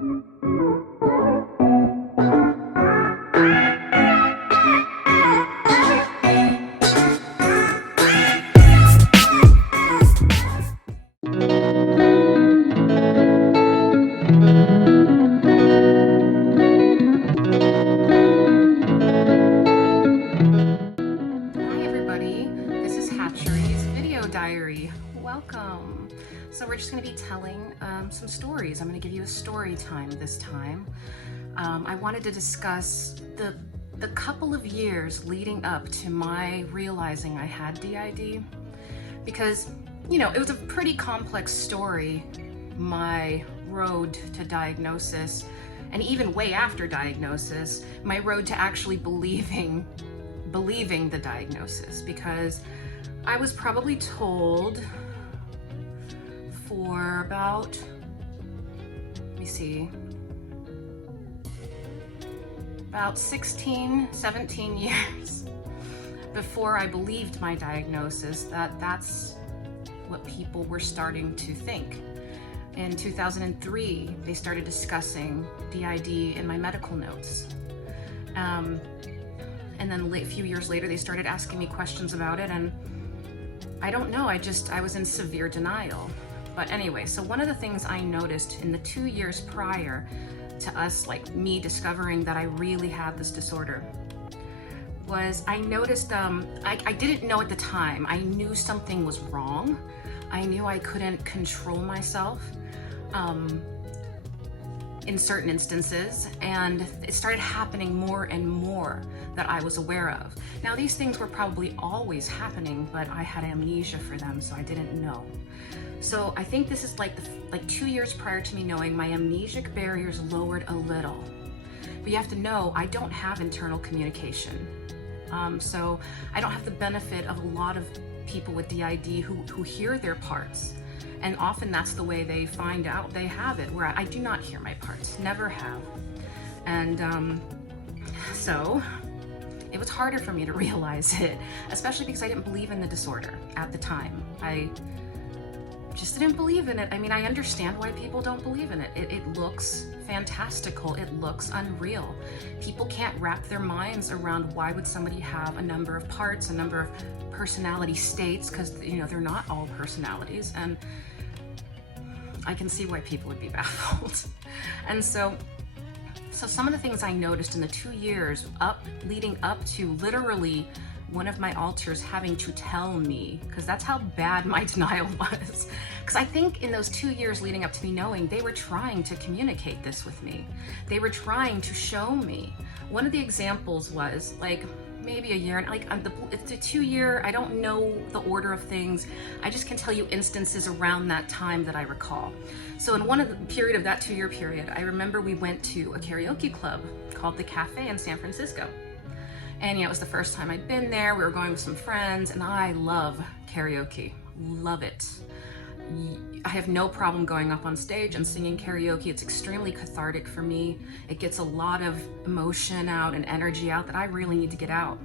Welcome. So we're just going to be telling some stories. I'm going to give you a story time this time. I wanted to discuss the couple of years leading up to my realizing I had DID, because, you know, it was a pretty complex story, my road to diagnosis, and even way after diagnosis, my road to actually believing the diagnosis, because I was probably told for about, let me see, about 16, 17 years before I believed my diagnosis that that's what people were starting to think. In 2003, they started discussing DID in my medical notes. And then a few years later, they started asking me questions about it, and I don't know, I was in severe denial. But anyway, so one of the things I noticed in the 2 years prior to us, like me discovering that I really had this disorder, was I noticed, I didn't know at the time, I knew something was wrong. I knew I couldn't control myself in certain instances, and it started happening more and more that I was aware of. Now, these things were probably always happening, but I had amnesia for them, so I didn't know. So I think this is like 2 years prior to me knowing, my amnesic barriers lowered a little. But you have to know, I don't have internal communication. So I don't have the benefit of a lot of people with DID who hear their parts. And often that's the way they find out they have it, where I do not hear my parts, never have. And so it was harder for me to realize it, especially because I didn't believe in the disorder at the time. I just didn't believe in it. I mean, I understand why people don't believe in it. It looks fantastical. It looks unreal. People can't wrap their minds around why would somebody have a number of parts, a number of personality states, because, you know, they're not all personalities. And I can see why people would be baffled. And so some of the things I noticed in the 2 years leading up to literally one of my alters having to tell me, because that's how bad my denial was. Because I think in those 2 years leading up to me knowing, they were trying to communicate this with me. They were trying to show me. One of the examples was like maybe a year, like it's a 2 year, I don't know the order of things. I just can tell you instances around that time that I recall. So in one of the period of that 2 year period, I remember we went to a karaoke club called the Cafe in San Francisco. And you know, it was the first time I'd been there. We were going with some friends, and I love karaoke, love it. I have no problem going up on stage and singing karaoke. It's extremely cathartic for me. It gets a lot of emotion out and energy out that I really need to get out.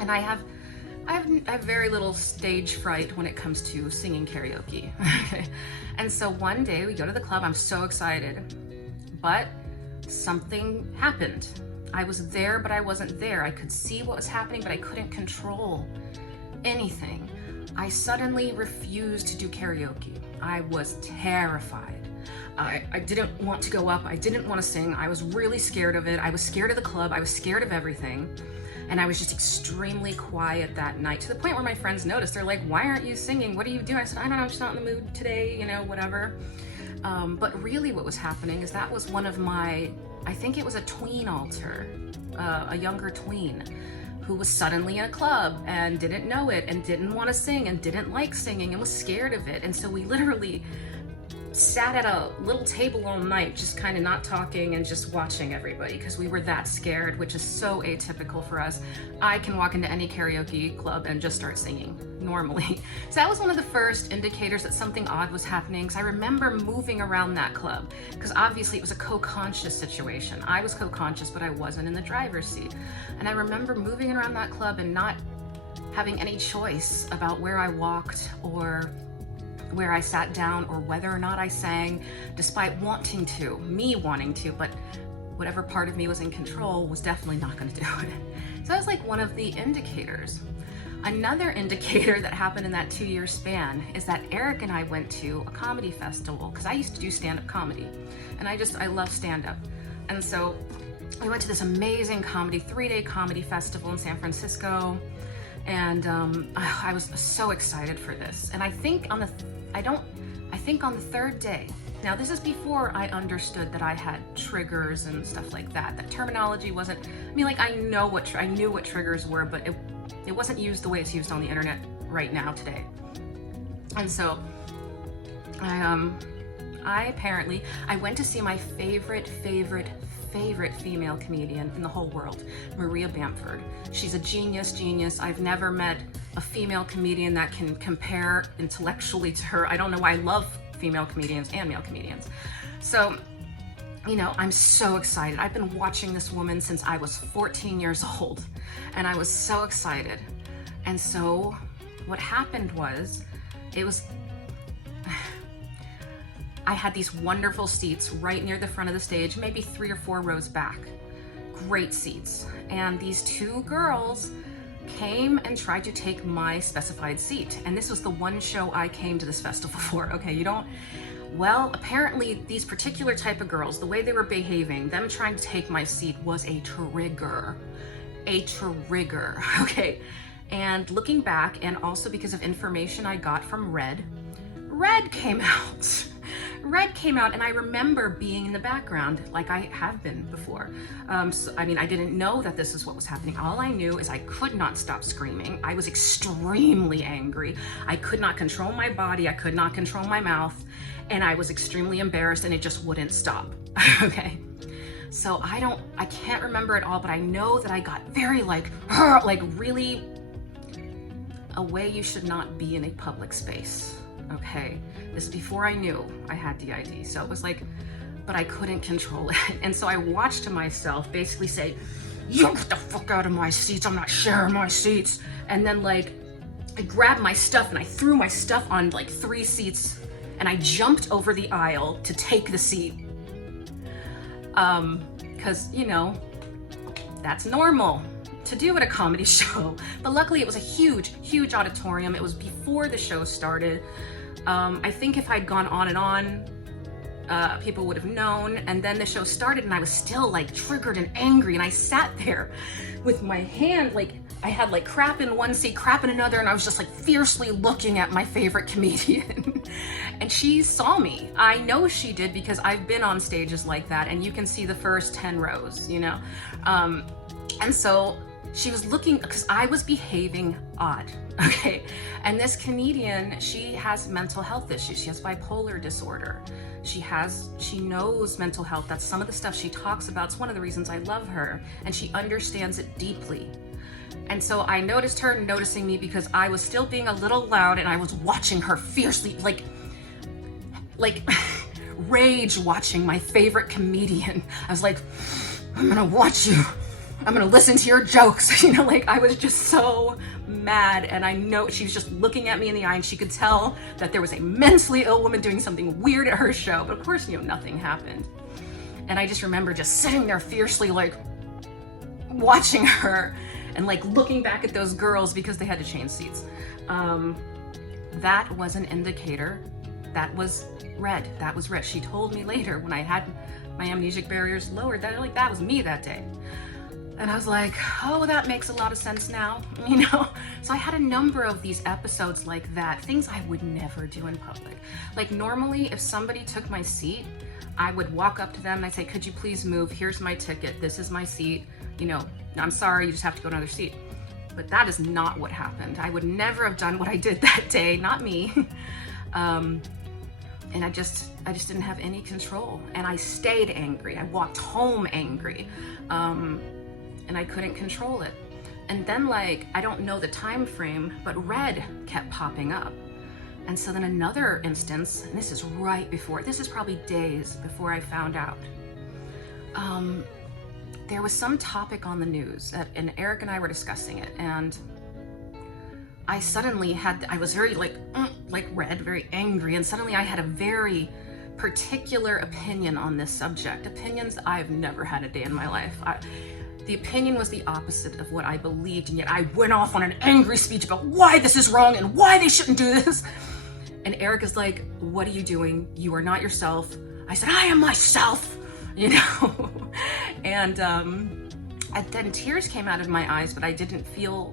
And I have very little stage fright when it comes to singing karaoke. And so one day we go to the club, I'm so excited, but something happened. I was there, but I wasn't there. I could see what was happening, but I couldn't control anything. I suddenly refused to do karaoke. I was terrified. I didn't want to go up. I didn't want to sing. I was really scared of it. I was scared of the club. I was scared of everything. And I was just extremely quiet that night, to the point where my friends noticed. They're like, "Why aren't you singing? What are you doing?" I said, "I don't know, I'm just not in the mood today, you know, whatever." But really what was happening is that was one of my, I think it was a tween alter, a younger tween, who was suddenly in a club and didn't know it and didn't want to sing and didn't like singing and was scared of it. And so we literally sat at a little table all night, just kind of not talking and just watching everybody, because we were that scared, which is so atypical for us. I can walk into any karaoke club and just start singing normally. So that was one of the first indicators that something odd was happening, because I remember moving around that club, because obviously it was a co-conscious situation. I was co-conscious, but I wasn't in the driver's seat. And I remember moving around that club and not having any choice about where I walked or where I sat down or whether or not I sang, despite me wanting to, but whatever part of me was in control was definitely not going to do it. So that was like one of the indicators. Another indicator that happened in that 2-year span is that Eric and I went to a comedy festival, because I used to do stand-up comedy, and I love stand-up. And so we went to this amazing 3-day comedy festival in San Francisco, and I was so excited for this. And I think on the third day, now this is before I understood that I had triggers and stuff like that. That terminology wasn't, I mean, like I knew what triggers were, but it wasn't used the way it's used on the internet right now today. And so I went to see my favorite female comedian in the whole world, Maria Bamford. She's a genius. I've never met a female comedian that can compare intellectually to her. I don't know why I love female comedians and male comedians. So, you know, I'm so excited. I've been watching this woman since I was 14 years old, and I was so excited. And so what happened was, I had these wonderful seats right near the front of the stage, maybe 3 or 4 rows back. Great seats. And these 2 girls came and tried to take my specified seat. And this was the one show I came to this festival for. Okay, well, apparently these particular type of girls, the way they were behaving, them trying to take my seat was a trigger. Okay. And looking back, and also because of information I got from Red came out. Red came out, and I remember being in the background like I have been before. So, I mean, I didn't know that this is what was happening. All I knew is I could not stop screaming. I was extremely angry. I could not control my body. I could not control my mouth. And I was extremely embarrassed, and it just wouldn't stop. Okay. So I can't remember it all, but I know that I got very like really a way you should not be in a public space. Okay, this is before I knew I had DID. So it was like, but I couldn't control it. And so I watched myself basically say, "You get the fuck out of my seats, I'm not sharing my seats." And then like, I grabbed my stuff and I threw my stuff on like 3 seats, and I jumped over the aisle to take the seat. Cause you know, that's normal to do at a comedy show. But luckily it was a huge auditorium. It was before the show started. I think if I'd gone on and on, people would have known. And then the show started, and I was still like triggered and angry. And I sat there with my hand, like I had like crap in one seat, crap in another. And I was just like fiercely looking at my favorite comedian. And she saw me. I know she did, because I've been on stages like that, and you can see the first 10 rows, you know? And so she was looking, because I was behaving odd, okay? And this comedian, she has mental health issues. She has bipolar disorder. She knows mental health. That's some of the stuff she talks about. It's one of the reasons I love her, and she understands it deeply. And so I noticed her noticing me, because I was still being a little loud, and I was watching her fiercely, like rage watching my favorite comedian. I was like, "I'm gonna watch you. I'm gonna listen to your jokes." You know, like I was just so mad. And I know she was just looking at me in the eye, and she could tell that there was a mentally ill woman doing something weird at her show. But of course, you know, nothing happened. And I just remember just sitting there fiercely, like watching her and like looking back at those girls, because they had to change seats. That was an indicator. That was Red. That was Red. She told me later, when I had my amnesic barriers lowered, that was me that day. And I was like, oh, that makes a lot of sense now, you know? So I had a number of these episodes like that, things I would never do in public. Like normally, if somebody took my seat, I would walk up to them and I'd say, "Could you please move? Here's my ticket. This is my seat. You know, I'm sorry, you just have to go to another seat." But that is not what happened. I would never have done what I did that day, not me. And I just didn't have any control. And I stayed angry. I walked home angry. And I couldn't control it. And then like, I don't know the time frame, but Red kept popping up. And so then another instance, and this is probably days before I found out. There was some topic on the news and Eric and I were discussing it, and I suddenly had, I was very like red, very angry, and suddenly I had a very particular opinion on this subject. Opinions I've never had a day in my life. The opinion was the opposite of what I believed, and yet I went off on an angry speech about why this is wrong and why they shouldn't do this. And Eric is like, what are you doing? You are not yourself. I said, I am myself, you know? And then tears came out of my eyes, but I didn't feel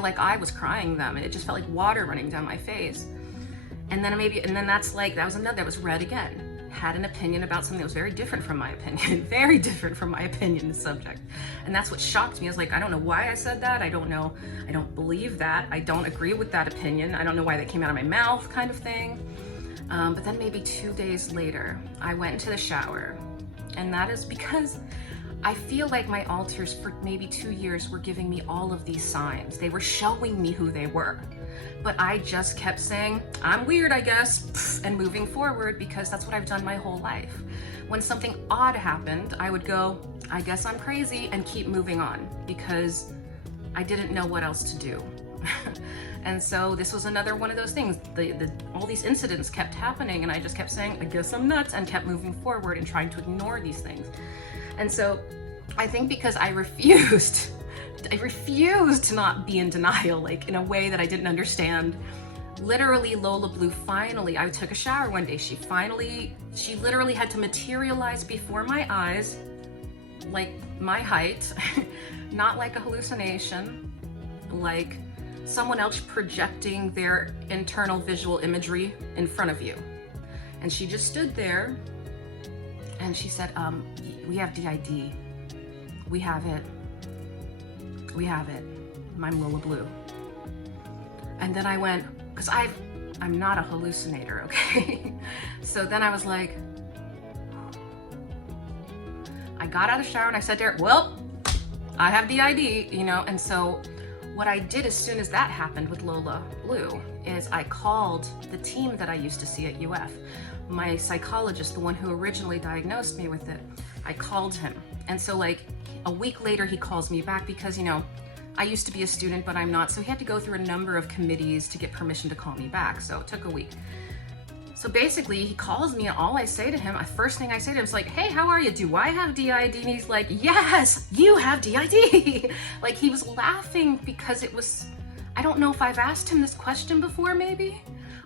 like I was crying them. It just felt like water running down my face. And then that was red again. Had an opinion about something that was very different from my opinion, very different from my opinion, the subject. And that's what shocked me. I was like, I don't know why I said that. I don't know. I don't believe that. I don't agree with that opinion. I don't know why that came out of my mouth, kind of thing. But then maybe 2 days later, I went into the shower. And that is because I feel like my altars for maybe 2 years were giving me all of these signs. They were showing me who they were. But I just kept saying, I'm weird, I guess, and moving forward, because that's what I've done my whole life. When something odd happened, I would go, I guess I'm crazy, and keep moving on, because I didn't know what else to do. And so this was another one of those things. All these incidents kept happening, and I just kept saying, I guess I'm nuts, and kept moving forward and trying to ignore these things. And so I think because I refused to not be in denial, like in a way that I didn't understand. Literally, Lola Blue finally, I took a shower one day, she literally had to materialize before my eyes, like my height, not like a hallucination, like someone else projecting their internal visual imagery in front of you. And she just stood there and she said, we have DID. We have it. We have it. I'm Lola Blue. And then I went, because I'm not a hallucinator, okay? So then I was like, I got out of the shower and I said to her, well, I have DID, you know? And so what I did as soon as that happened with Lola Blue is I called the team that I used to see at UF. My psychologist, the one who originally diagnosed me with it, I called him. And so like a week later, he calls me back because, you know, I used to be a student, but I'm not. So he had to go through a number of committees to get permission to call me back. So it took a week. So basically he calls me and all I say to him, the first thing I say to him is like, hey, how are you? Do I have DID? And he's like, yes, you have DID. Like he was laughing because it was, I don't know if I've asked him this question before maybe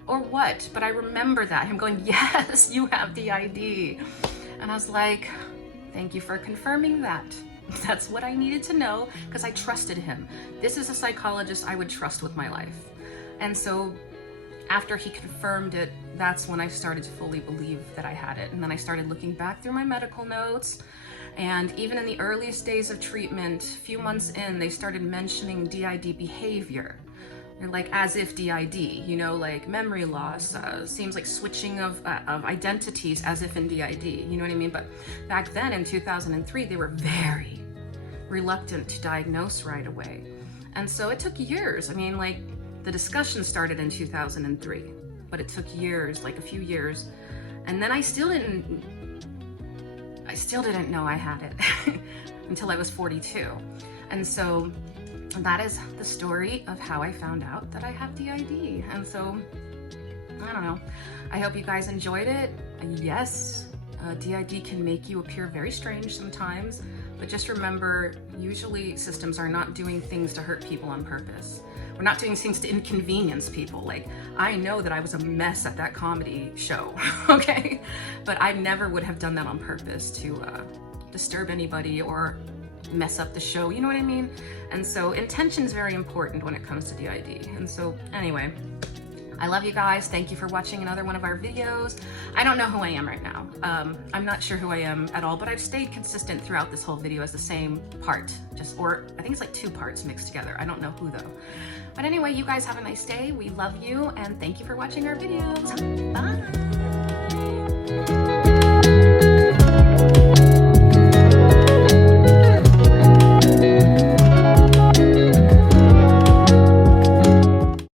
or what, but I remember that, him going, yes, you have DID. And I was like, thank you for confirming that. That's what I needed to know because I trusted him. This is a psychologist I would trust with my life. And so after he confirmed it, that's when I started to fully believe that I had it. And then I started looking back through my medical notes. And even in the earliest days of treatment, a few months in, they started mentioning DID behavior. They're like as if DID, you know, like memory loss, seems like switching of identities as if in DID, you know what I mean? But back then in 2003, they were very reluctant to diagnose right away. And so it took years. I mean, like the discussion started in 2003, but it took years, like a few years. And then I still didn't know I had it until I was 42. And so that is the story of how I found out that I have DID. And so, I don't know. I hope you guys enjoyed it. Yes, DID can make you appear very strange sometimes, but just remember, usually systems are not doing things to hurt people on purpose. We're not doing things to inconvenience people. Like, I know that I was a mess at that comedy show, okay? But I never would have done that on purpose to disturb anybody or mess up the show, you know what I mean? And so intention is very important when it comes to DID. And so anyway, I love you guys. Thank you for watching another one of our videos. I don't know who I am right now. I'm not sure who I am at all, but I've stayed consistent throughout this whole video as the same part, or I think it's like 2 parts mixed together. I don't know who though. But anyway, you guys have a nice day. We love you and thank you for watching our videos. Bye.